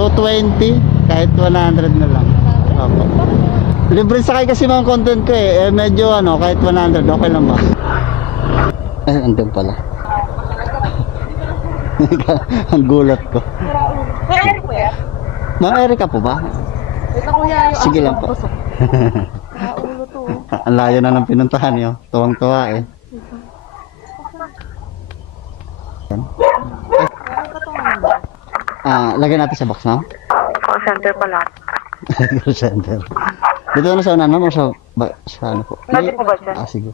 220, kahit 100 na lang. Opo. Libre sakay kasi mga content ko medyo kahit 100, okay lang ba? Andun pala. Ang gulat ko. Ma'am Erica po ba? Sige lang po. Ang layo na ng pinuntahan niyo. Tuwang-tuwa lagyan natin sa box, ma'am. Call center pala. Call center. Dito na sa unahan, ma'am, o sa ano po? Pwede po ba siya? Sige.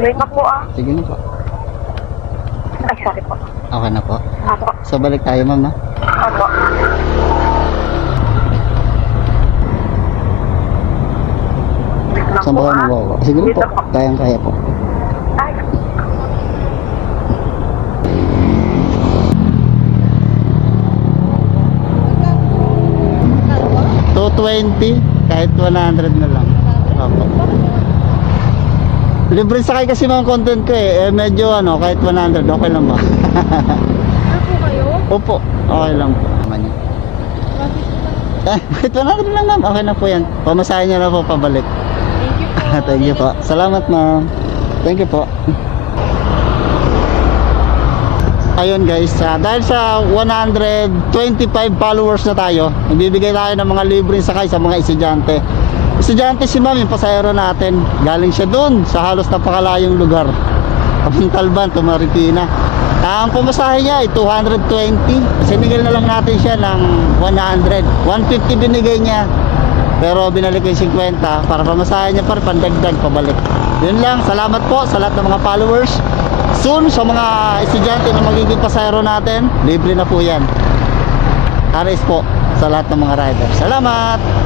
Wait na po Sige na po. Ay, sorry po. Okay na po. Apo. So balik tayo, ma'am, ha? Apo. Wait lang Saan po ba kayo mabawa? Sige na po. Dito po. Kayang-kaya po. Ay. $220, kahit 100 na lang. Opo. Libre sakay kasi mga content ko medyo kahit 100, okay lang ba? Ano po kayo? Opo, okay lang po. Naman yun. Kahit 100 lang, ma'am, okay na po yan. Pamasahin niyo na po pabalik. Thank you po. Thank you po. Salamat, ma'am. Thank you po. Ayun guys, dahil sa 125 followers na tayo, nagbibigay tayo ng mga libreng sakay sa mga estudyante. Estudyante si ma'am, yung pasahero natin, galing siya doon sa halos napakalayong lugar, Kapuntalban, Marikina. Ang pumasahe niya ay 220. Sinigil na lang natin siya ng 100. 150 binigay niya, pero binalik ko yung 50 para pamasahe niya para pandagdag pabalik. Yun lang, salamat po sa lahat ng mga followers. Soon sa mga estudyante na magiging pasahero natin, libre na po yan. Aris po sa lahat ng mga riders. Salamat!